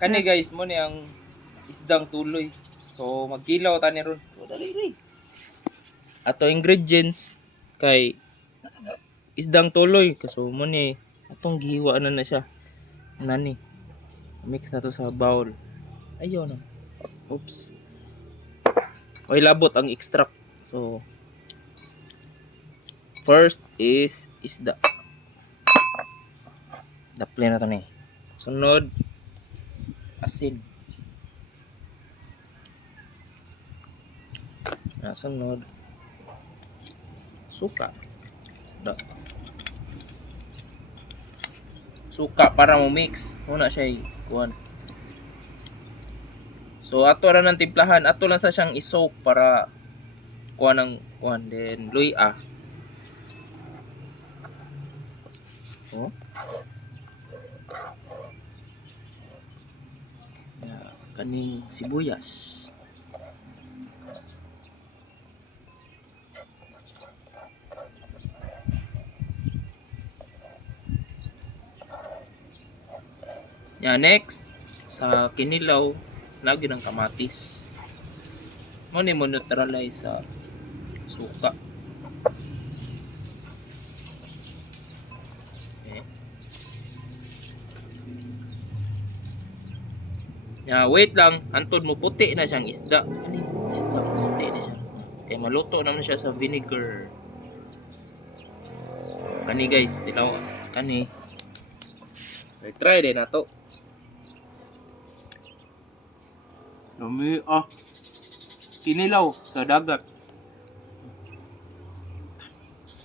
Kani guys, mo ni ang isdang tuloy. So magkilaw ta ni ron. So dali. Ato ingredients kay isdang tuloy. Kaso mo ni atong gihiwa na siya. Nani. Mix na to sa bowl. Ayun na. Oops. Oy labot ang extract. So first is isda. Daple na to ni. Sunod asin. Sunod suka. Suka para mo mix. Muna siya kuan. So ato ra nang timplahan, ato lang sa siyang i-soak para kuan ng kuan then luya. Oh. Kaning sibuyas. Next sa kinilaw lagi ng kamatis. Mo ni mo neutralize sa suka. Okay. Wait lang, antod mo puti na siyang isda. Ano isda? Puti na siya. Kaya maluto naman siya sa vinegar. Kani guys, tilaw. Kani. Try din na to. Kinilaw sa dagat.